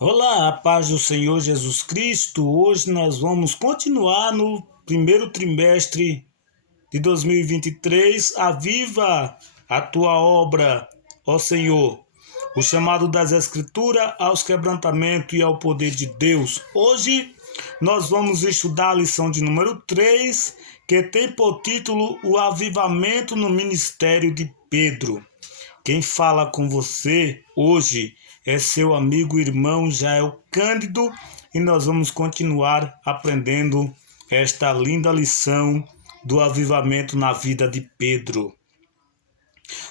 Olá, a paz do Senhor Jesus Cristo. Hoje nós vamos continuar no primeiro trimestre de 2023. Aviva a tua obra, ó Senhor. O chamado das Escrituras aos quebrantamentos e ao poder de Deus. Hoje nós vamos estudar a lição de número 3, que tem por título O Avivamento no Ministério de Pedro. Quem fala com você hoje é seu amigo e irmão Jael Cândido e nós vamos continuar aprendendo esta linda lição do avivamento na vida de Pedro.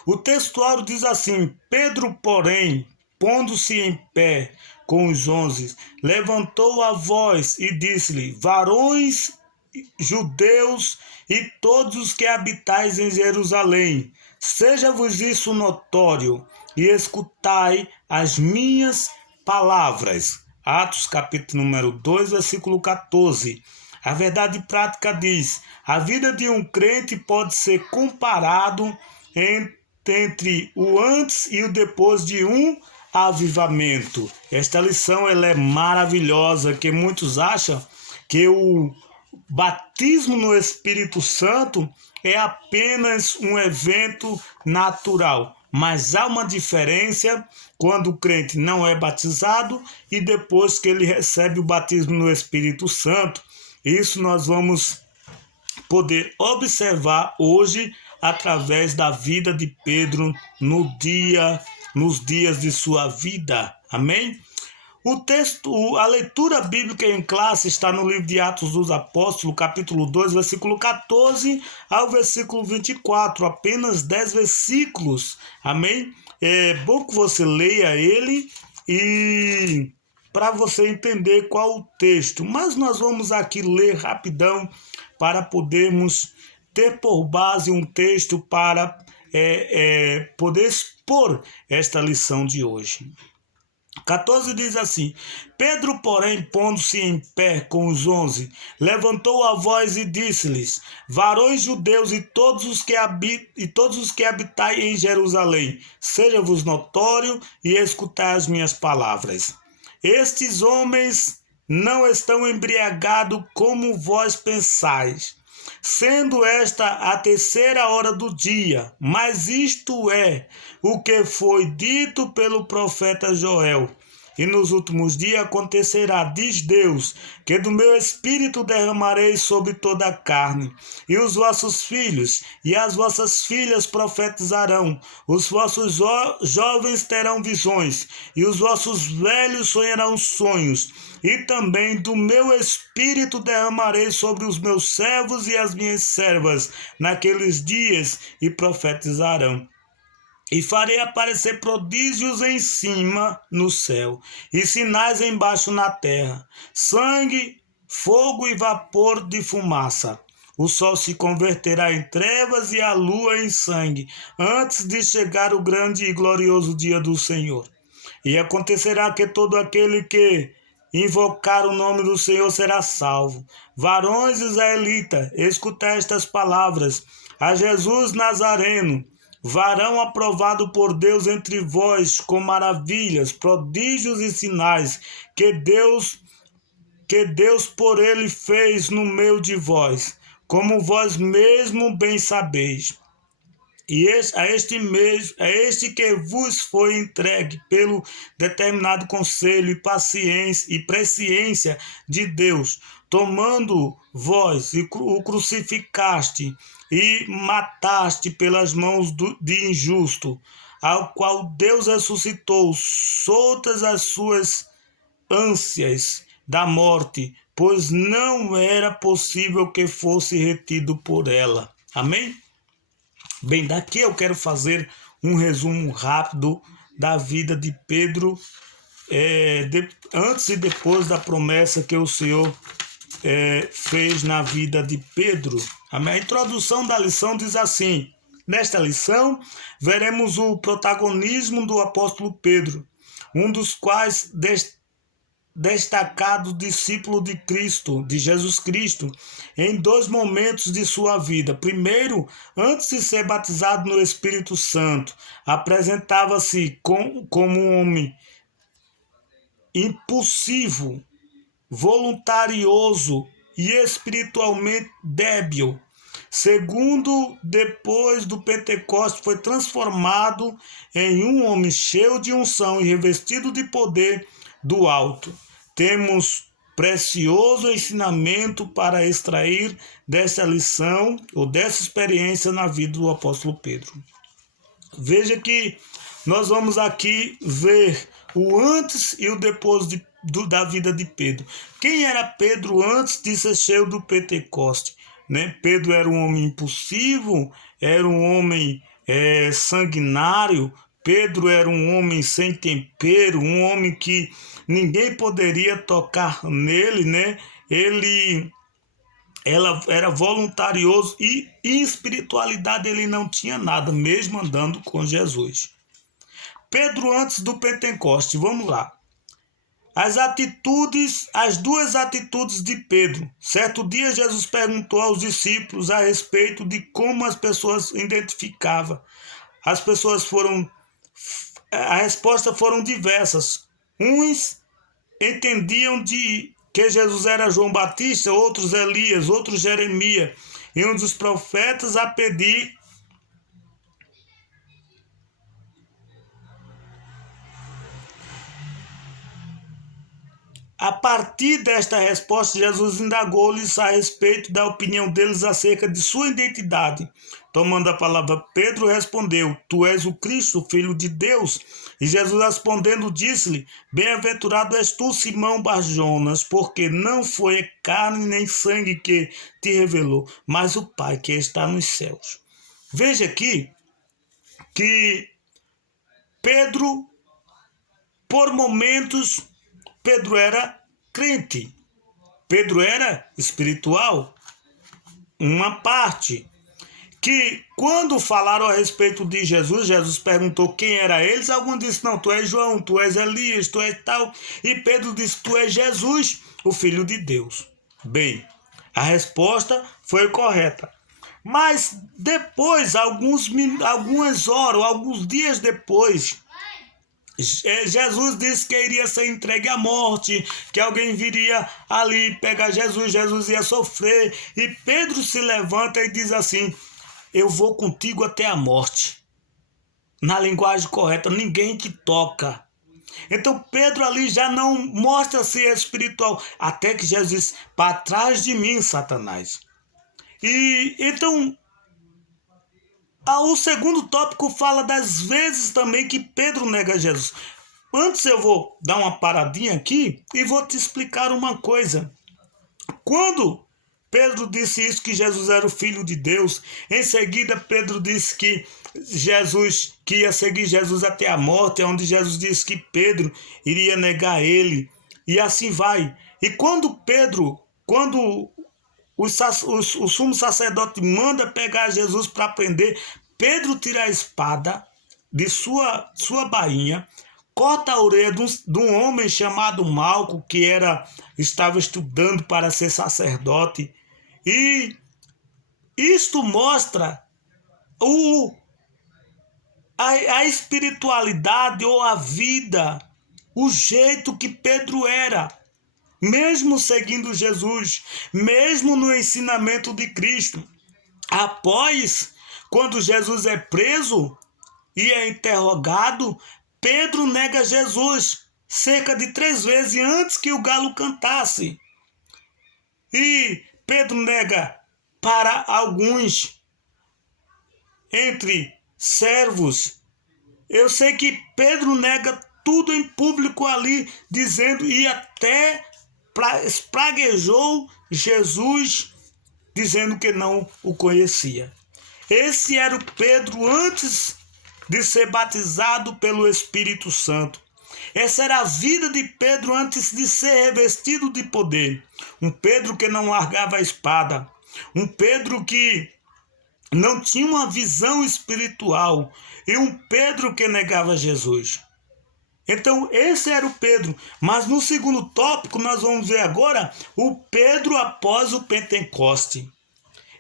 O textuário diz assim: Pedro, porém, pondo-se em pé com os 11, levantou a voz e disse-lhe: Varões judeus e todos os que habitais em Jerusalém, seja-vos isso notório e escutai as minhas palavras. Atos capítulo número 2, versículo 14. A verdade prática diz: a vida de um crente pode ser comparado entre o antes e o depois de um avivamento. Esta lição ela é maravilhosa, que muitos acham que o batismo no Espírito Santo é apenas um evento natural, mas há uma diferença quando o crente não é batizado e depois que ele recebe o batismo no Espírito Santo. Isso nós vamos poder observar hoje através da vida de Pedro nos dias de sua vida. Amém? A leitura bíblica em classe está no livro de Atos dos Apóstolos, capítulo 2, versículo 14 ao versículo 24, apenas 10 versículos, amém? É bom que você leia ele e para você entender qual o texto, mas nós vamos aqui ler rapidão para podermos ter por base um texto para poder expor esta lição de hoje. 14 diz assim: Pedro, porém, pondo-se em pé com os 11, levantou a voz e disse-lhes: Varões judeus e todos os que habitai em Jerusalém, seja-vos notório e escutai as minhas palavras. Estes homens não estão embriagados como vós pensais, sendo esta a terceira hora do dia, mas isto é o que foi dito pelo profeta Joel. E nos últimos dias acontecerá, diz Deus, que do meu espírito derramarei sobre toda a carne, e os vossos filhos e as vossas filhas profetizarão, os vossos jovens terão visões, e os vossos velhos sonharão sonhos, e também do meu espírito derramarei sobre os meus servos e as minhas servas naqueles dias, e profetizarão. E farei aparecer prodígios em cima no céu, e sinais embaixo na terra, sangue, fogo e vapor de fumaça. O sol se converterá em trevas e a lua em sangue, antes de chegar o grande e glorioso dia do Senhor. E acontecerá que todo aquele que invocar o nome do Senhor será salvo. Varões israelitas, escutai estas palavras: a Jesus Nazareno, varão aprovado por Deus entre vós, com maravilhas, prodígios e sinais, que Deus por ele fez no meio de vós, como vós mesmo bem sabeis. E este que vos foi entregue pelo determinado conselho e paciência e presciência de Deus, tomando vós e o crucificaste e mataste pelas mãos de injusto, ao qual Deus ressuscitou, soltas as suas ânsias da morte, pois não era possível que fosse retido por ela. Amém? Bem, daqui eu quero fazer um resumo rápido da vida de Pedro antes e depois da promessa que o Senhor fez na vida de Pedro. A introdução da lição diz assim: nesta lição, veremos o protagonismo do apóstolo Pedro, um dos quais destacado discípulo de Cristo, de Jesus Cristo, em dois momentos de sua vida. Primeiro, antes de ser batizado no Espírito Santo, apresentava-se como um homem impulsivo, voluntarioso e espiritualmente débil. Segundo, depois do Pentecostes, foi transformado em um homem cheio de unção e revestido de poder do alto. Temos precioso ensinamento para extrair dessa lição ou dessa experiência na vida do apóstolo Pedro. Veja que nós vamos aqui ver o antes e o depois da vida de Pedro. Quem era Pedro antes de ser cheio do Pentecoste? Né? Pedro era um homem impulsivo, era um homem sanguinário. Pedro era um homem sem tempero, um homem que ninguém poderia tocar nele, né? Ela era voluntarioso e em espiritualidade ele não tinha nada, mesmo andando com Jesus. Pedro antes do Pentecoste, vamos lá. As duas atitudes de Pedro. Certo dia Jesus perguntou aos discípulos a respeito de como as pessoas identificavam. A resposta foram diversas. Uns entendiam que Jesus era João Batista, outros Elias, outros Jeremias, e um dos profetas a pedir A partir desta resposta, Jesus indagou-lhes a respeito da opinião deles acerca de sua identidade. Tomando a palavra, Pedro respondeu: Tu és o Cristo, filho de Deus. E Jesus respondendo disse-lhe: Bem-aventurado és tu, Simão Bar-Jonas, porque não foi carne nem sangue que te revelou, mas o Pai que está nos céus. Veja aqui que Pedro, por momentos, Pedro era crente, Pedro era espiritual, uma parte. Que quando falaram a respeito de Jesus, Jesus perguntou quem era eles, alguns disseram, não, tu és João, tu és Elias, tu és tal, e Pedro disse, tu és Jesus, o Filho de Deus. Bem, a resposta foi correta. Mas depois, algumas horas, alguns dias depois, Jesus disse que iria ser entregue à morte, que alguém viria ali pegar Jesus, Jesus ia sofrer, e Pedro se levanta e diz assim, eu vou contigo até a morte. Na linguagem correta, ninguém te toca. Então Pedro ali já não mostra ser espiritual, até que Jesus diz, para trás de mim, Satanás. E então o segundo tópico fala das vezes também que Pedro nega Jesus. Antes eu vou dar uma paradinha aqui e vou te explicar uma coisa. Quando Pedro disse isso, que Jesus era o Filho de Deus, em seguida Pedro disse que que ia seguir Jesus até a morte, onde Jesus disse que Pedro iria negar ele, e assim vai. E quando o sumo sacerdote manda pegar Jesus para prender, Pedro tira a espada de sua bainha, corta a orelha de um homem chamado Malco, que estava estudando para ser sacerdote. E isto mostra a espiritualidade ou a vida, o jeito que Pedro era. Mesmo seguindo Jesus, mesmo no ensinamento de Cristo. Após, quando Jesus é preso e é interrogado, Pedro nega Jesus cerca de 3 vezes antes que o galo cantasse. E Pedro nega para alguns, entre servos. Eu sei que Pedro nega tudo em público ali, dizendo, e até praguejou Jesus, dizendo que não o conhecia. Esse era o Pedro antes de ser batizado pelo Espírito Santo. Essa era a vida de Pedro antes de ser revestido de poder. Um Pedro que não largava a espada. Um Pedro que não tinha uma visão espiritual. E um Pedro que negava Jesus. Então, esse era o Pedro. Mas no segundo tópico, nós vamos ver agora o Pedro após o Pentecoste.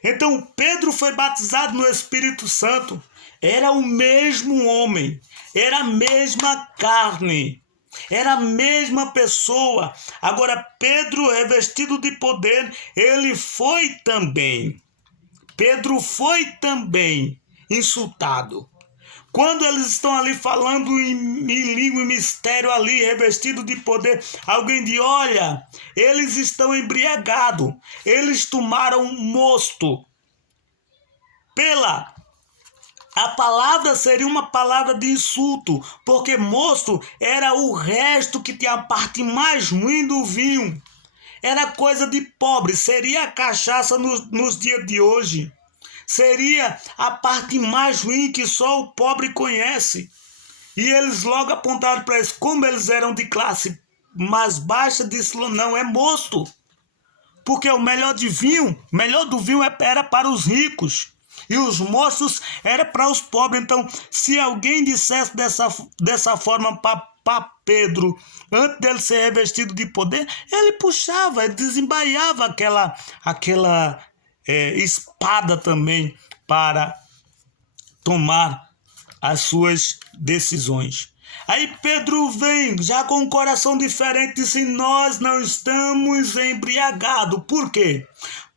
Então, Pedro foi batizado no Espírito Santo. Era o mesmo homem. Era a mesma carne. Era a mesma pessoa. Agora, Pedro, revestido de poder, ele foi também. Pedro foi também insultado. Quando eles estão ali falando em língua e mistério ali, revestido de poder, alguém diz, olha, eles estão embriagados, eles tomaram mosto. A palavra seria uma palavra de insulto, porque mosto era o resto que tinha a parte mais ruim do vinho. Era coisa de pobre, seria a cachaça nos dias de hoje. Seria a parte mais ruim que só o pobre conhece. E eles logo apontaram para isso. Como eles eram de classe mais baixa, disseram, não, é mosto. Porque o melhor do vinho era para os ricos. E os mostos era para os pobres. Então, se alguém dissesse dessa forma para Pedro, antes dele ser revestido de poder, ele puxava, ele desembaiava aquela espada também para tomar as suas decisões. Aí Pedro vem já com um coração diferente e diz, nós não estamos embriagados. Por quê?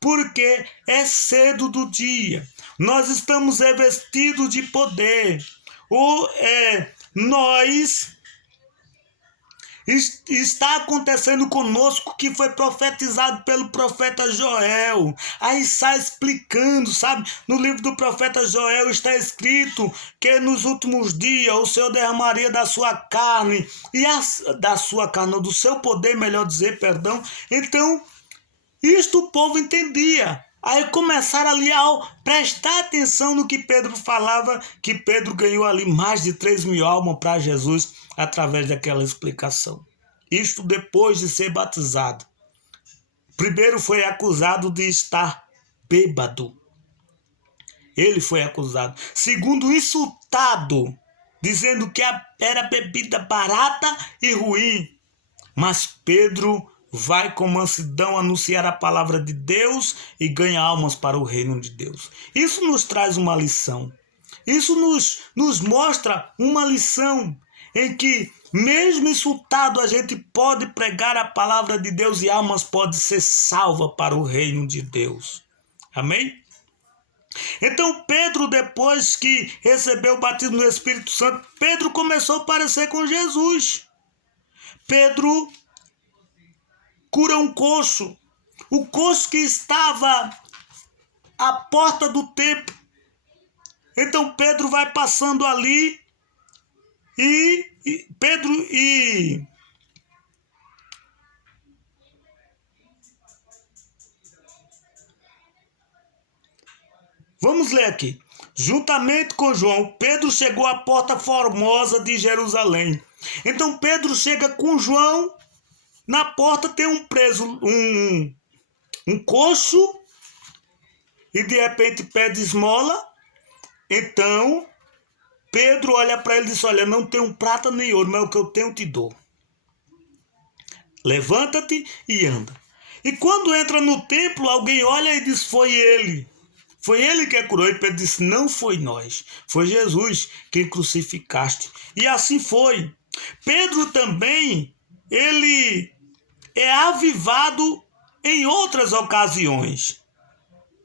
Porque é cedo do dia. Nós estamos revestidos de poder. Nós está acontecendo conosco que foi profetizado pelo profeta Joel. Aí sai explicando, sabe? No livro do profeta Joel está escrito que nos últimos dias o Senhor derramaria da sua carne, do seu poder, melhor dizer, perdão. Então, isto o povo entendia. Aí começaram ali a prestar atenção no que Pedro falava, que Pedro ganhou ali mais de 3.000 almas para Jesus através daquela explicação. Isto depois de ser batizado. Primeiro foi acusado de estar bêbado. Ele foi acusado. Segundo, insultado, dizendo que era bebida barata e ruim. Mas Pedro vai com mansidão anunciar a palavra de Deus e ganha almas para o reino de Deus. Isso nos traz uma lição. Isso nos mostra uma lição em que, mesmo insultado, a gente pode pregar a palavra de Deus e almas podem ser salvas para o reino de Deus. Amém? Então Pedro, depois que recebeu o batismo no Espírito Santo, Pedro começou a parecer com Jesus. Pedro cura um coxo, o coxo que estava à porta do templo. Então Pedro vai passando ali vamos ler aqui. Juntamente com João, Pedro chegou à porta formosa de Jerusalém. Então Pedro chega com João. Na porta tem um preso, um coxo, e de repente pede esmola. Então Pedro olha para ele e diz, olha, não tenho prata nem ouro, mas o que eu tenho te dou. Levanta-te e anda. E quando entra no templo, alguém olha e diz, foi ele. Foi ele que a curou. E Pedro disse, não foi nós, foi Jesus quem crucificaste. E assim foi. Pedro também, ele é avivado em outras ocasiões.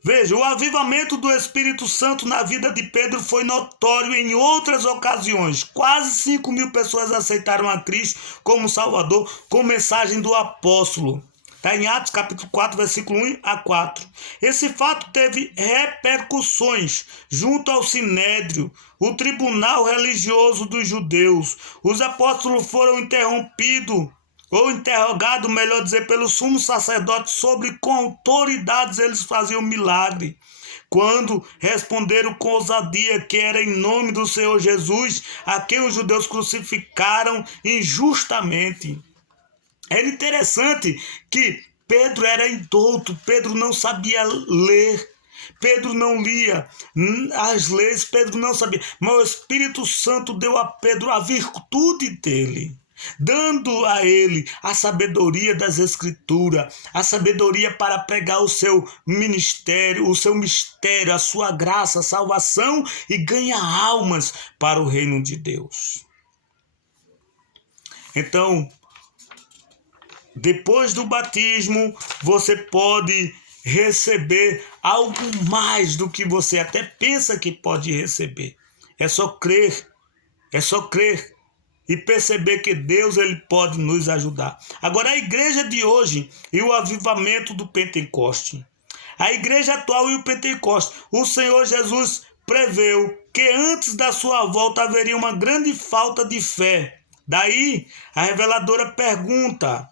Veja, o avivamento do Espírito Santo na vida de Pedro foi notório em outras ocasiões. Quase 5.000 pessoas aceitaram a Cristo como Salvador com mensagem do apóstolo. Está em Atos capítulo 4, versículo 1 a 4. Esse fato teve repercussões junto ao Sinédrio, o tribunal religioso dos judeus. Os apóstolos foram interrogado, melhor dizer, pelo sumo sacerdote sobre com autoridades eles faziam milagre. Quando responderam com ousadia que era em nome do Senhor Jesus, a quem os judeus crucificaram injustamente. Era interessante que Pedro era indouto, Pedro não sabia ler, Pedro não lia as leis, Pedro não sabia, mas o Espírito Santo deu a Pedro a virtude dele, dando a ele a sabedoria das Escrituras, a sabedoria para pregar o seu ministério, o seu mistério, a sua graça, a salvação e ganhar almas para o reino de Deus. Então, depois do batismo, você pode receber algo mais do que você até pensa que pode receber. É só crer, e perceber que Deus ele pode nos ajudar. Agora, a igreja de hoje e o avivamento do Pentecoste. A igreja atual e o Pentecoste. O Senhor Jesus preveu que antes da sua volta haveria uma grande falta de fé. Daí, a reveladora pergunta: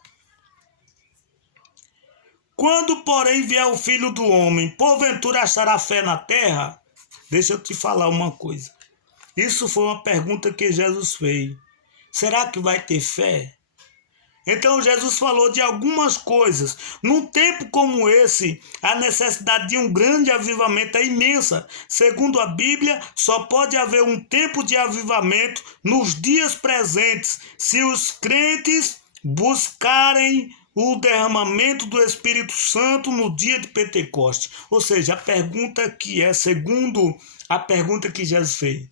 quando, porém, vier o Filho do Homem, porventura achará fé na terra? Deixa eu te falar uma coisa. Isso foi uma pergunta que Jesus fez. Será que vai ter fé? Então Jesus falou de algumas coisas. Num tempo como esse, a necessidade de um grande avivamento é imensa. Segundo a Bíblia, só pode haver um tempo de avivamento nos dias presentes, se os crentes buscarem o derramamento do Espírito Santo no dia de Pentecostes. Ou seja, a pergunta que é, segundo a pergunta que Jesus fez: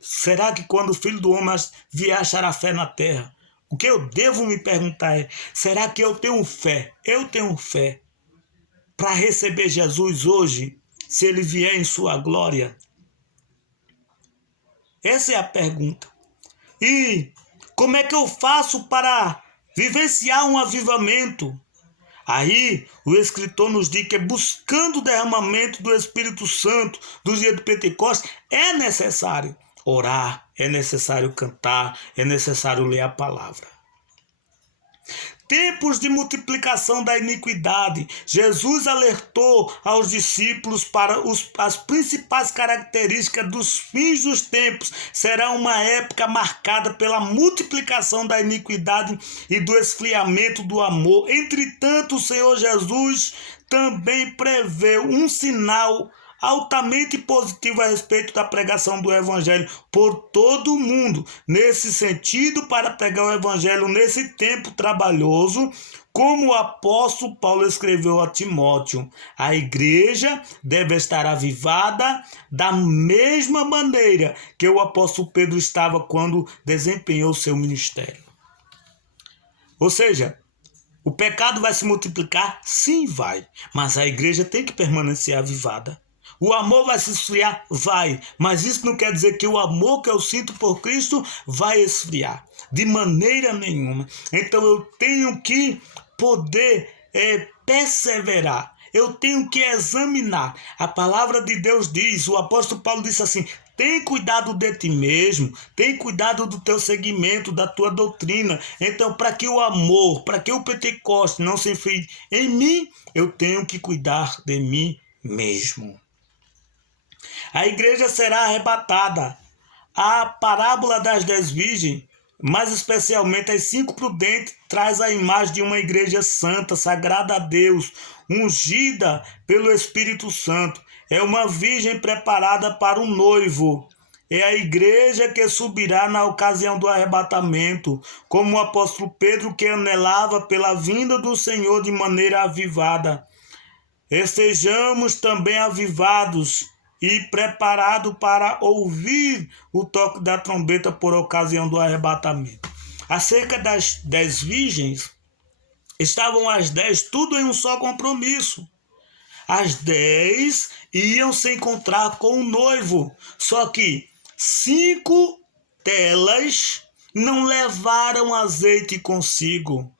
será que quando o Filho do Homem vier achará fé na terra? O que eu devo me perguntar é: será que eu tenho fé? Eu tenho fé para receber Jesus hoje, se ele vier em sua glória? Essa é a pergunta. E como é que eu faço para vivenciar um avivamento? Aí o escritor nos diz que buscando o derramamento do Espírito Santo do dia do Pentecostes é necessário orar, é necessário cantar, é necessário ler a palavra. Tempos de multiplicação da iniquidade. Jesus alertou aos discípulos para as principais características dos fins dos tempos. Será uma época marcada pela multiplicação da iniquidade e do esfriamento do amor. Entretanto, o Senhor Jesus também prevê um sinal altamente positivo a respeito da pregação do evangelho por todo o mundo. Nesse sentido, para pregar o evangelho nesse tempo trabalhoso, como o apóstolo Paulo escreveu a Timóteo, a igreja deve estar avivada da mesma maneira que o apóstolo Pedro estava quando desempenhou seu ministério. Ou seja, o pecado vai se multiplicar? Sim, vai. Mas a igreja tem que permanecer avivada. O amor vai se esfriar? Vai. Mas isso não quer dizer que o amor que eu sinto por Cristo vai esfriar. De maneira nenhuma. Então eu tenho que poder perseverar. Eu tenho que examinar. A palavra de Deus diz, o apóstolo Paulo disse assim: tem cuidado de ti mesmo, tem cuidado do teu segmento, da tua doutrina. Então, para que o amor, para que o Pentecoste não se enfrie em mim, eu tenho que cuidar de mim mesmo. A igreja será arrebatada. A parábola das 10 virgens, mais especialmente as 5 prudentes, traz a imagem de uma igreja santa, sagrada a Deus, ungida pelo Espírito Santo. É uma virgem preparada para o noivo. É a igreja que subirá na ocasião do arrebatamento, como o apóstolo Pedro, que anelava pela vinda do Senhor de maneira avivada. Estejamos também avivados e preparados para ouvir o toque da trombeta por ocasião do arrebatamento. Acerca das 10 virgens, estavam as 10 tudo em um só compromisso. As 10 iam se encontrar com o noivo, só que 5 delas não levaram azeite consigo.